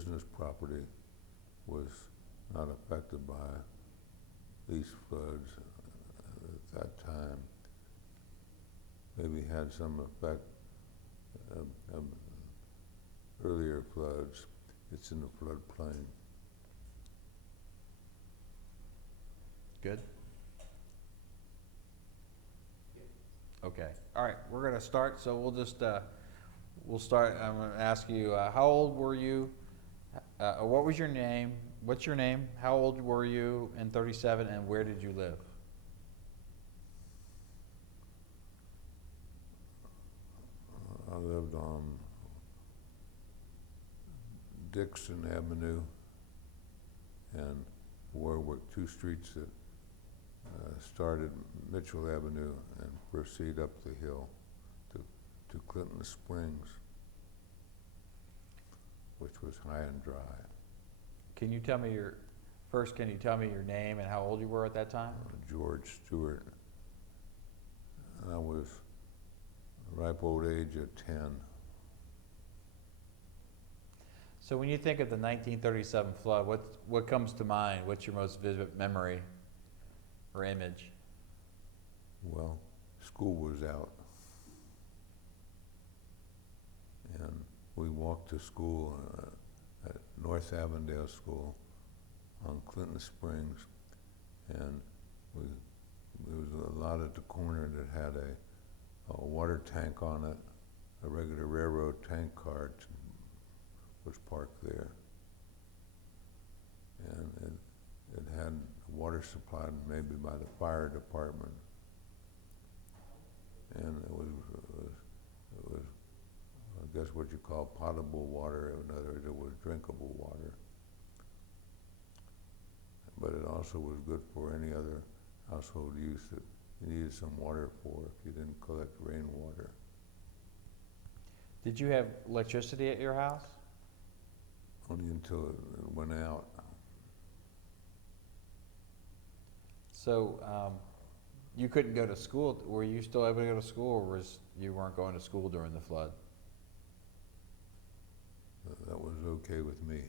business property was not affected by these floods at that time. Maybe had some effect of earlier floods. It's in the floodplain. Good? Okay. All right, we're going to start. So we'll just, we'll start. I'm going to ask you, how old were you? What was your name? What's your name? How old were you in 37 and where did you live? I lived on Dixon Avenue and Warwick, two streets that started Mitchell Avenue and proceed up the hill to Clinton Springs, which was high and dry. Can you tell me your, first, can you tell me your name and how old you were at that time? George Stewart. And I was ripe old age of 10. So when you think of the 1937 flood, what comes to mind? What's your most vivid memory or image? Well, school was out. And we walked to school at North Avondale School on Clinton Springs. And there was a lot at the corner that had a water tank on it, a regular railroad tank car was parked there. And it had water supplied maybe by the fire department. And it was I guess what you call potable water. In other words, it was drinkable water. But it also was good for any other household use that you needed some water for if you didn't collect rainwater. Did you have electricity at your house? Only until it went out. So you couldn't go to school. Were you still able to go to school, or you weren't going to school during the flood? That was okay with me.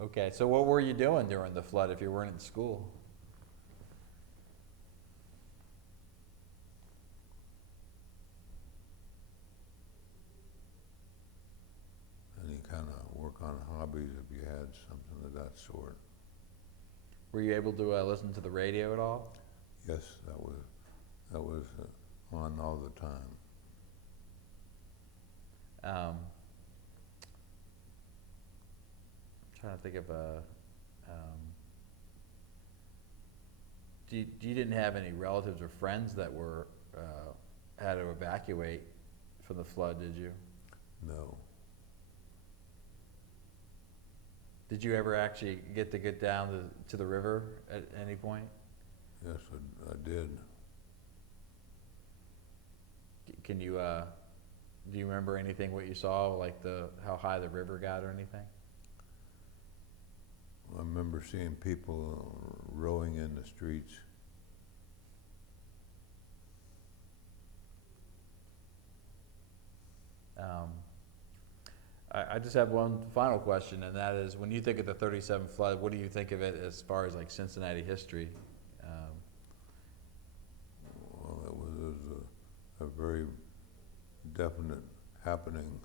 Okay, so what were you doing during the flood if you weren't in school? Any kind of work on hobbies if you had something of that sort. Were you able to listen to the radio at all? Yes, that was on all the time. Trying to think of a. You didn't have any relatives or friends that were had to evacuate from the flood, did you? No. Did you ever actually get down to the river at any point? Yes, I did. Can you do you remember anything what you saw, like how high the river got or anything? I remember seeing people rowing in the streets. I just have one final question, and that is, when you think of the 37 flood, what do you think of it as far as like Cincinnati history? Well, it was a very definite happening.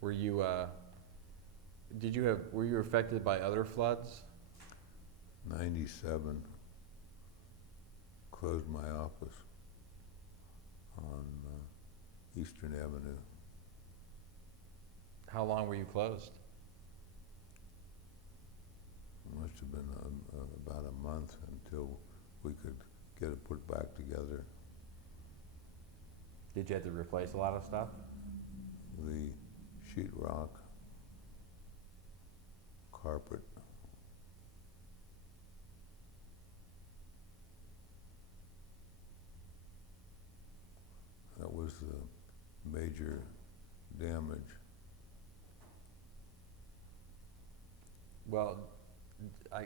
Were you were you affected by other floods? 97, closed my office on Eastern Avenue. How long were you closed? Must have been about a month until we could get it put back together. Did you have to replace a lot of stuff? The sheetrock, carpet. That was the major damage. Well,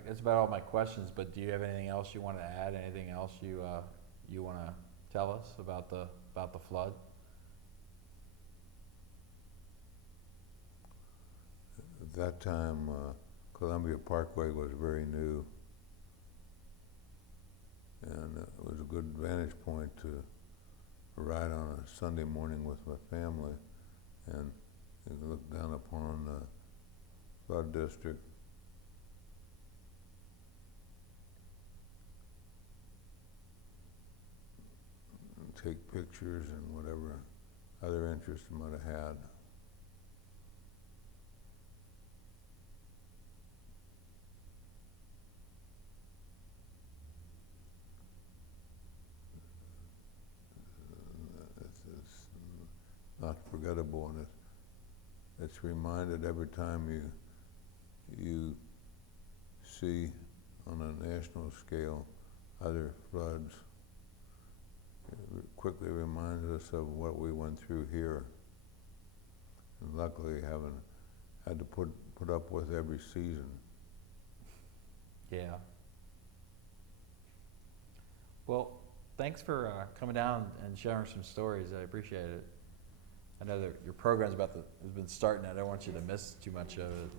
that's about all my questions, but do you have anything else you want to add? Anything else you want to tell us about the flood? At that time, Columbia Parkway was very new, and it was a good vantage point to ride on a Sunday morning with my family, and you could look down upon the flood district. And take pictures and whatever other interests I might have had. It's not forgettable, and it's reminded every time you see on a national scale other floods. It quickly reminds us of what we went through here, and luckily haven't had to put up with every season. Yeah. Well, thanks for coming down and sharing some stories. I appreciate it. I know that your program's has been starting. I don't want you to miss too much of it.